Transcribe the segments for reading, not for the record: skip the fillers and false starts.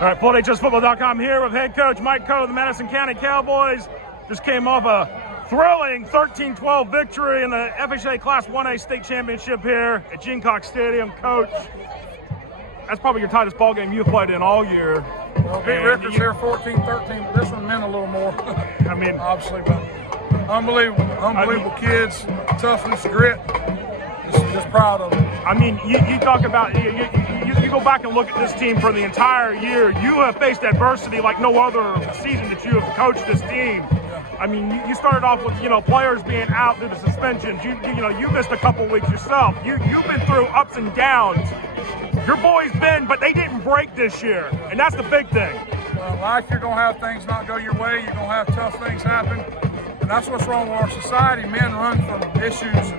All right, FloatHSFootball.com here with head coach Mike Coe of the Madison County Cowboys. Just came off a thrilling 13-12 victory in the FHA Class 1A state championship here at Gamecock Stadium. Coach, that's probably your tightest ball game you've played in all year. Well, beat Rickers here 14-13, but this one meant a little more. I mean, obviously, but unbelievable kids, toughness, grit. Just proud of them. I mean, you talk about, you go back and look at this team for the entire year. You have faced adversity like no other season that you have coached this team. I mean, you started off with, players being out due to suspensions. You missed a couple weeks yourself. You've been through ups and downs. Your boys been, but they didn't break this year, and that's the big thing. Life, you're going to have things not go your way. You're going to have tough things happen, and that's what's wrong with our society. Men run from issues.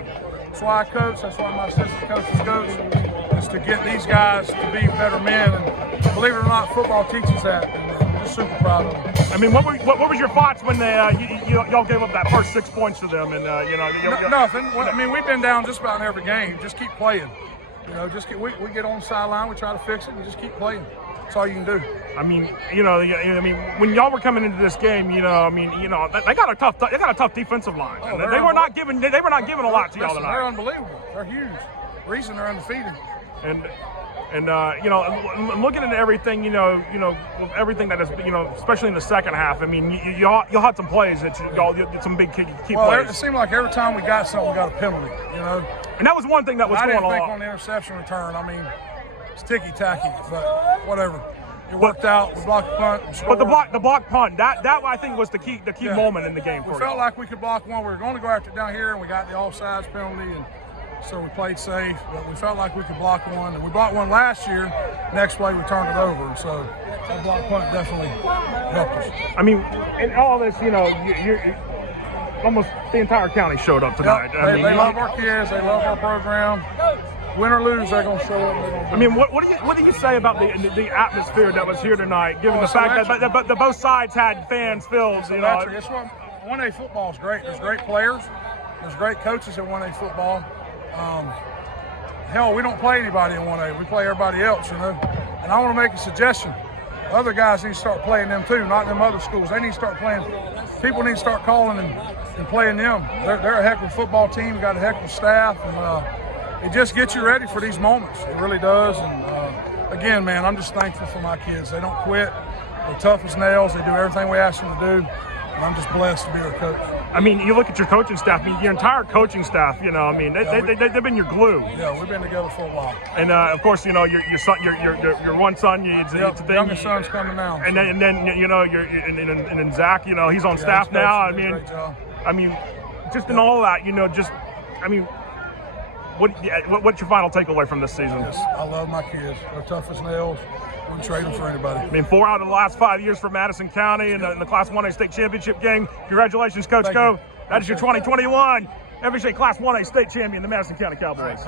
That's why I coach. That's why my assistant coaches coach, is to get these guys to be better men. And believe it or not, football teaches that. And I'm just super proud of them. I mean, what was your thoughts when y'all gave up that first 6 points to them? And nothing. I mean, we've been down just about in every game. Just keep playing. We get on the sideline. We try to fix it. We just keep playing. That's all you can do. I mean, when y'all were coming into this game, they got a tough defensive line. Oh, they were not giving a lot to y'all tonight. They're unbelievable. They're huge. Reason they're undefeated. And looking at everything, everything that is, especially in the second half. I mean, y'all had some plays that y'all did some big key plays. Well, it seemed like every time we got something, we got a penalty. And that was one thing that was going on. I didn't think on the interception return. I mean, it's ticky-tacky, but whatever. It worked out. We blocked the punt. But the block punt, that I think was the key moment in the game. We felt like we could block one. We were going to go after it down here, and we got the offsides penalty, and so we played safe. But we felt like we could block one, and we blocked one last year. Next play, we turned it over, and so that block punt definitely helped us. I mean, in all this, almost the entire county showed up tonight. Yep. They love our kids. They love our program. Win or lose, they're going to show up. I mean, what do you say about the atmosphere that was here tonight, given the fact that both sides had fans filled? It's 1A football is great. There's great players. There's great coaches in 1A football. Hell, we don't play anybody in 1A. We play everybody else, And I want to make a suggestion. Other guys need to start playing them too, not them other schools. They need to start playing. People need to start calling and playing them. They're a heck of a football team. Got a heck of a staff. And, it just gets you ready for these moments. It really does. And again, man, I'm just thankful for my kids. They don't quit. They're tough as nails. They do everything we ask them to do. And I'm just blessed to be their coach. I mean, you look at your coaching staff. I mean, your entire coaching staff. They've been your glue. Yeah, we've been together for a while. And of course, your son, your one son. The youngest son's coming now. And then Zach. He's on staff now. I mean, just in all of that, What's your final takeaway from this season? Yes, I love my kids. They're tough as nails. Wouldn't trade them for anybody. I mean, 4 out of the last 5 years for Madison County in the Class 1A state championship game. Congratulations, Coach Coe. That is your 2021 FHA Class 1A state champion, the Madison County Cowboys.